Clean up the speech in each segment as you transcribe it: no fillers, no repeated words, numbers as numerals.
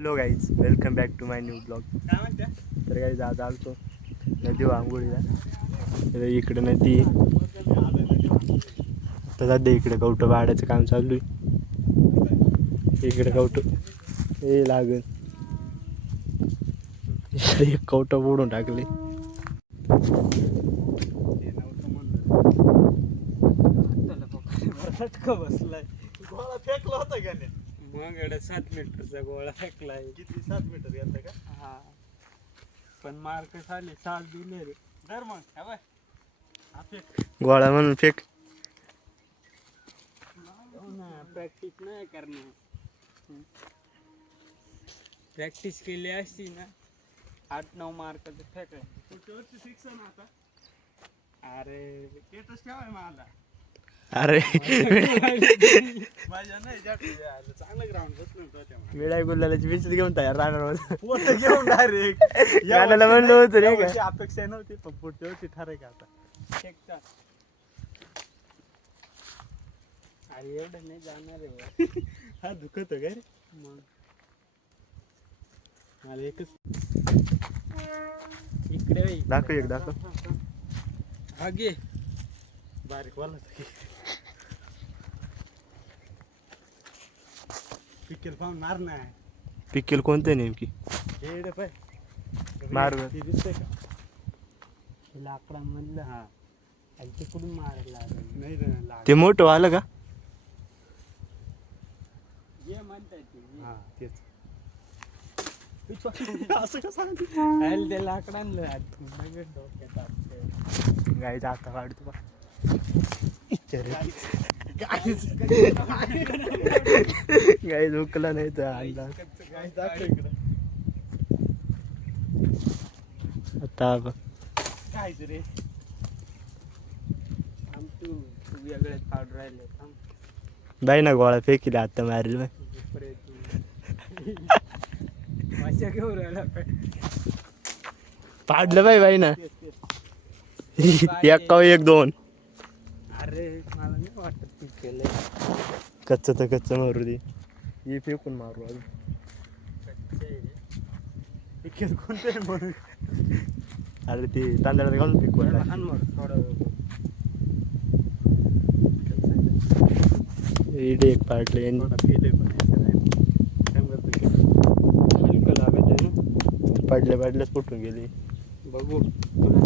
Hello guys, welcome back to my new blog. तर guys आज आलतो नदीवर आंघोळीला. तर इकडे नदी आता सध्या इकडे कवटं वाढायचं काम चालू आहे. इकडे कवटं हे लागेल, इकडे एक कवटं फोडून टाकले. बसलाय गोळा फेकला होता का नाही? मग 7 मीटरचा गोळा फेकलाय. किती 7 मीटर येतं का? हा, पण मार्क झाले 7 दिले रे. धर मग, हा बाय, हा फेक गोळा म्हणून फेक. प्रॅक्टिस नाही करणार. प्रॅक्टिस केली असती ना 8-9 मार्काचं फेकलं. पुढच्या वर्षी फिक्स ना आता. अरे स्टेटस ठेवाय मला. अरे माझ्या नाही चांगलं ग्राउंड बसलो होतो. मिळाय गुल्लाची विचार घेऊन तयार राहणार पोत घेऊन डायरेक्ट गाण्याला म्हणलं होतं रे का. अपेक्षा नव्हती, पण पुढच्या वर्षी ठराय का आता. अरे एवढं नाही जाणार आहे. हा दुखत काय रे? मग मला एकच इकडे दाखव, एक दाखव. आगे बारीक वाला पिकेल पाहून मार नाही. पिकेल कोणते नेमकी हे पाय मार दिसतंय का? लाकडामधलं. हा, आणि तिकडून मारायला लागलं. नाही ते मोठं आलं का? जे म्हणताय ते. हा तेच. असं कसं सांगितलं ते लाकडांना डोक्यात. गाईच आता काढतो बा. गाई झोकला नाही तर आता काय रे थांब, तू वेगळे फाड राहिले. थांब बाई ना, गोळा फेकील आता मारेल बाई. माझ्या घेऊन राहिला पाडलं बाई ना. एक 2. अरे मला नाही वाटत ती केलंय. कच्च तर कच्च मारू दे, हे फेकून मारू अजून. कोणते म्हणून अरे ते तांदळात घालून फेकू इडे एक पाडलं यांनी. पडल्याच फुटून गेली. बघू तुला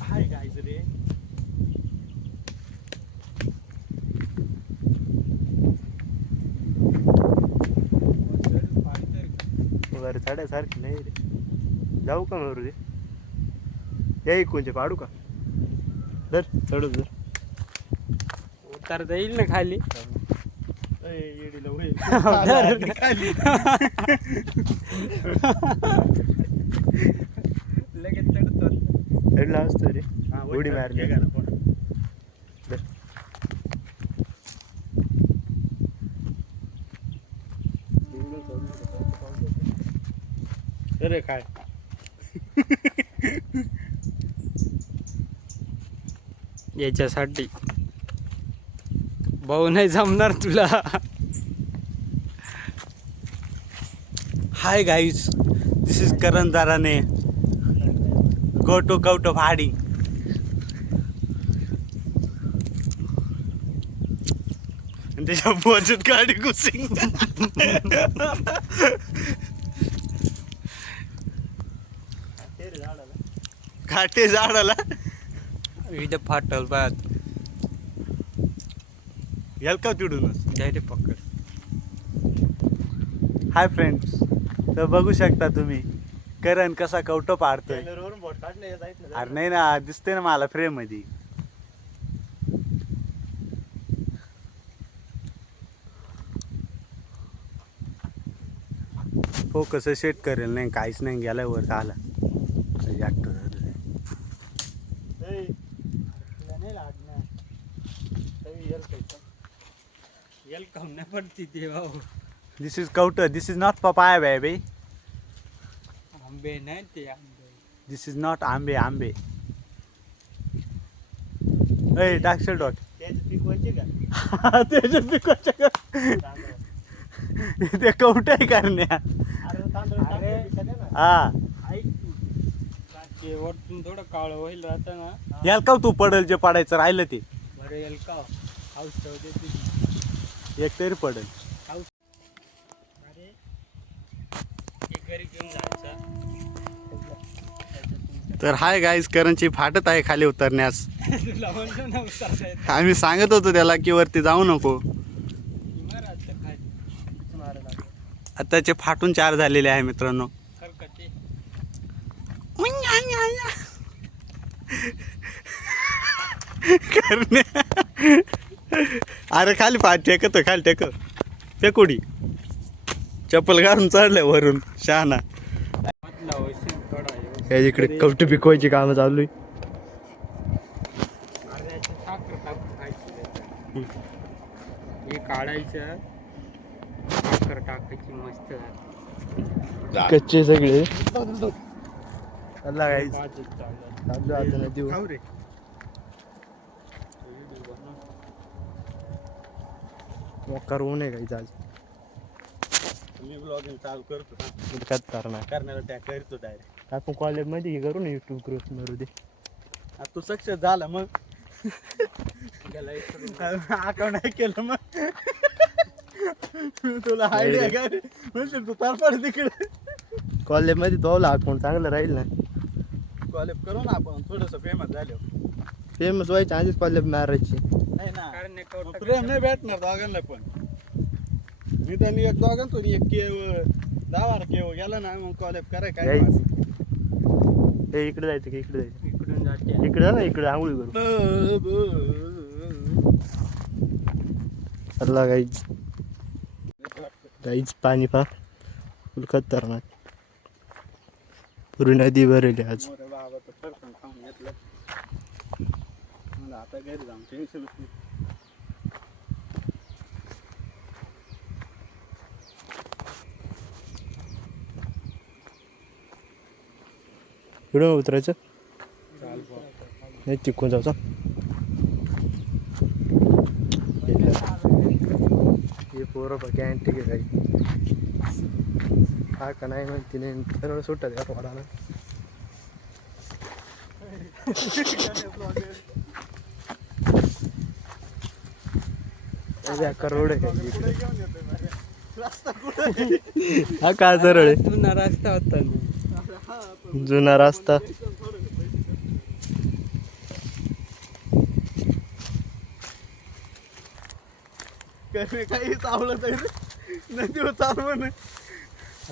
हाय गायचं रे. वर साड्यासारखी नाही रे. जाऊ का मारू दे? या कोणचे पाडू का? धर चढू धर. उतरता येईल ना खाली. येडीला होईल खाली. लगेच चढतो. चढला असतो रे. उडी मारली. अरे काय याच्यासाठी भाऊ नाही जमणार तुला. Hi guys, this is Karan Darane. Go to कवटो पहाडी. त्याच्या बोजत गाडी घुसिंग. घाटे झाडाला इथे फाटल बाद याल का तिडूनच डायरेक्ट पकड. हाय फ्रेंड्स, तर बघू शकता तुम्ही करण कसा कवटो पाडतोय. अरे नाही ना, दिसते ना मला फ्रेम मध्ये. फोकस सेट करेल नाही, काहीच नाही. गेलाय वर झाला. This is Kauta. This is not papaya, baby. आंबे नाही ते आंबे. This is not आंबे. Hey, टाक. पिकवायचे का? त्याच्यात पिकवायचे का? ते कवटे करण्या. हा वरतून थोडं काळ होईल राहतं ना. याल का तू पडल जे पडायचं राहिलं ते. बरं येईल का औषध देते एक तरी पडेल. अरे घरी घेऊन जायचं. तर हाय गाईज, करंजी फाटत आहे खाली उतरण्यास. आम्ही सांगत होतो त्याला की वरती जाऊ नको. आताचे फाटून 4 झालेले आहे मित्रांनो. अरे खाली फाट टेकतो, खाली टेक फेकुडी चप्पल घालून चढलंय वरून शहाणा. इकडे कवटे पिकवायची कामं चालू आहे. हे काढायचं, साखर टाकायची मस्त. कच्चे सगळे देऊ. मोकार ऊन आहे काही आज. मी ब्लॉगिंग चालू करतो करण्याला त्या करतो डायरेक्ट. आपण कॉलेजमध्ये हे करू ना युट्यूब ग्रुप मध्ये. तू सक्सेस झाला मग अकाउंट नाही केलं मग तुला आयडिया काय म्हणशील तू तरफड तिकडे. कॉलेजमध्ये तो अकाउंट चांगलं राहील ना. कॉलेज करू ना आपण थोडस फेमस झालो. फेमस व्हायचे आधीच कॉलेज मारायची नाही ना. प्रेम नाही भेटणार दोघांना पण. मी त्यांनी एक दोघांतून एक केव 10 केव गेला ना मग कॉलेज कराय काय. इकडे जायचं की इकडे जायचं. इकडून जाते इकडे ना इकडे आंघोळी करू. अल्ला गाईच गाईच पाणी पा फुल खतरनाक. पुरी नदी भरली आज. आता घरी जाऊन टेन्शन नाही. इकडून उतरायचं नाही तिकून जायचं. हे पोरं बघ अँटिक आहे काही. हा का नाही माहिती नाही. सरळ सुटत या पोराला. रोड आहे हा काय सरळ जुना रस्ता होता जुना रस्ता. काही चावलं तरी नदीवर चालवं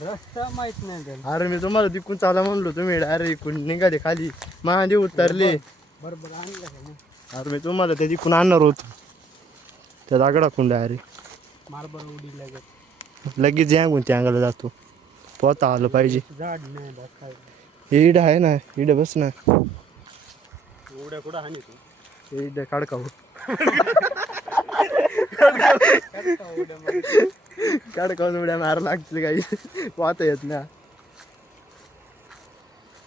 रस्ता माहित नाही त्याला. अरे मी तुम्हाला तिकून चाला म्हणलो तुम्ही अरे इकडून निघाले खाली महादेव उतरले. बरोबर आणलं का मग. अरे मी तुम्हाला त्या तिकून आणणार होतो त्या दागडा कुंडा. अरे मारबर उडी लगेच यांगून त्या अंगाला जातो. पोहता आलं पाहिजे. झाड नाही दाखवाय. हे इड आहे ना इड बस ना. उड्या कुठं हानी तू इड काढका काढकावून उड्या मारा लागतील काही पोहता येत ना.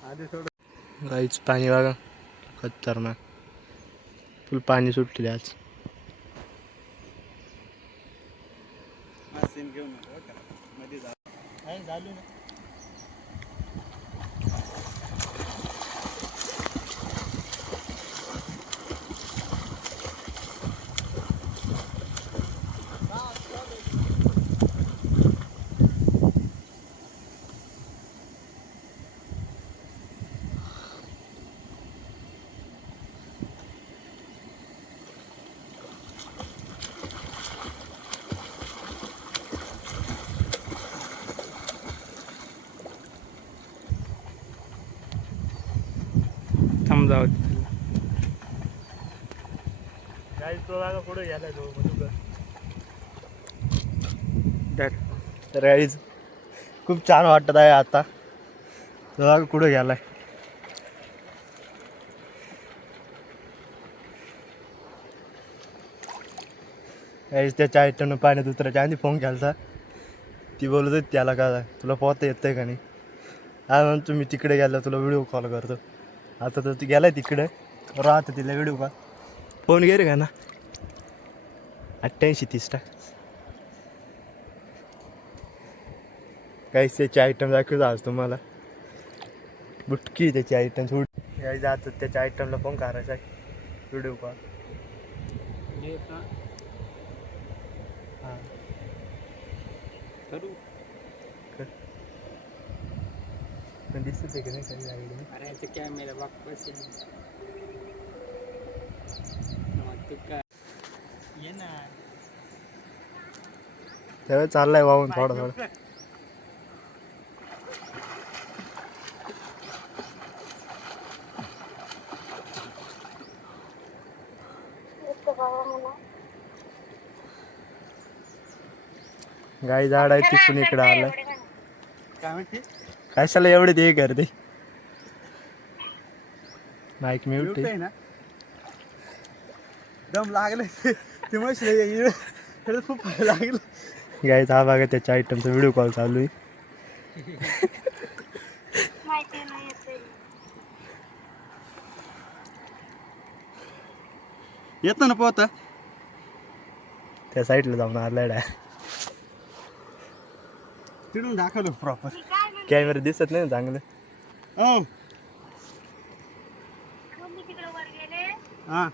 आधी थोडं गाईच पाणी बघा खतरनाक. फुल पाणी सुटले आज. सीन घेऊन मध्ये झालो ना. थांब जाऊ पुढे गेला तर गाईज खूप छान वाटत आहे आता. बघा कुठं गेलाय. त्याच्या आयटमनं पाण्यात उतरायच्या आधी फोन केला. ती बोलत होती त्याला का तुला पोहता येतंय का नाही. हा म्हणून तुम्ही तिकडे गेला तुला व्हिडिओ कॉल करतो. आता तर ती गेलाय तिकडे राहतं तिला व्हिडिओ कॉल फोन घे रे का ना. 88-30 टाक. काहीच त्याचे आयटम दाखवतो आज तुम्हाला. बुटकी त्याची आयटम काही जातात त्याच्या आयटमला फोन करायचा आहे व्हिडिओ कॉल. हां करू पण दिसत आहे की नाही काही आयडिया. अरे याचा कॅमेरा बाग बसेल मग ते काय ये ना तेव्हा चाललाय वाहून थोडा थोडा. गाई झाड आहे तिथून इकडं आलं. काय म्हणते कशाला एवढे ते करते. माईक म्यूट आहे ना दम लागले ते म्हशीला खूप लागलं. गाईच हा बघा त्याच्या आयटमचा व्हिडिओ कॉल चालू आहे. येतं ना पोहता त्या साईडला जाऊन आलाय. तिथून दाखवलं प्रॉपर कॅमेरा दिसत नाही ना चांगलं. हो हां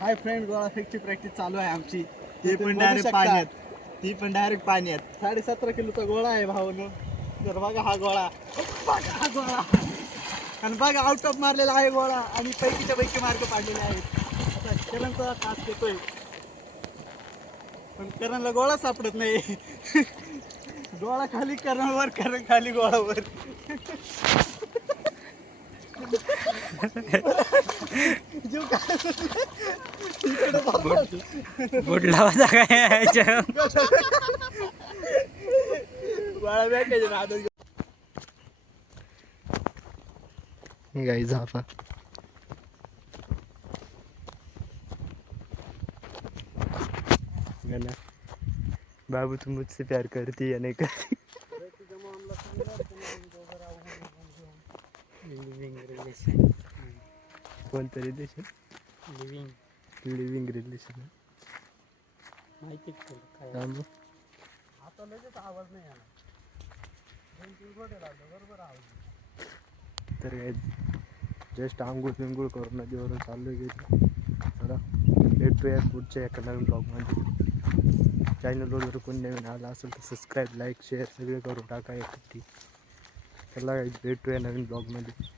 हाय फ्रेंड गोळा फेकची प्रॅक्टिस चालू आहे आमची. ते पण डायरेक्ट पाण्यात. ती पण डायरेक्ट पाण्यात. 17.5 किलोचा गोळा आहे भाऊनो. तर बघा हा गोळा बघा हा गोळा आणि बघा आउट ऑफ मारलेला आहे गोळा आणि पैकीच्या पैकी मार्क पाडलेले आहेत. आता करणचा तास येतोय पण करणला गोळा सापडत नाही. गोळा खाली करणवर करण खाली गोळावर. जीव काय बोट लावायचा काय गोळा बॅकायचे ना आता गाई झापा बाबू तू मुझसे प्यार करती या नहीं करती. लिव्हिंग रिलेशन कोणतं रिलेशन. लिव्हिंग रिलेशन माहिती काय थांब. आता लगेच आवाज नाही आला बरोबर आवाज. तर जस्ट आंघोळ बिंघोळ करून नदीवरून चाललो गेलो. चला भेटूया पुढच्या एका नवीन ब्लॉगमध्ये. चॅनलवर जर कोणी नवीन आला असेल तर सबस्क्राईब लाईक शेअर सगळे करून टाका एकटी. चला भेटूया नवीन ब्लॉगमध्ये.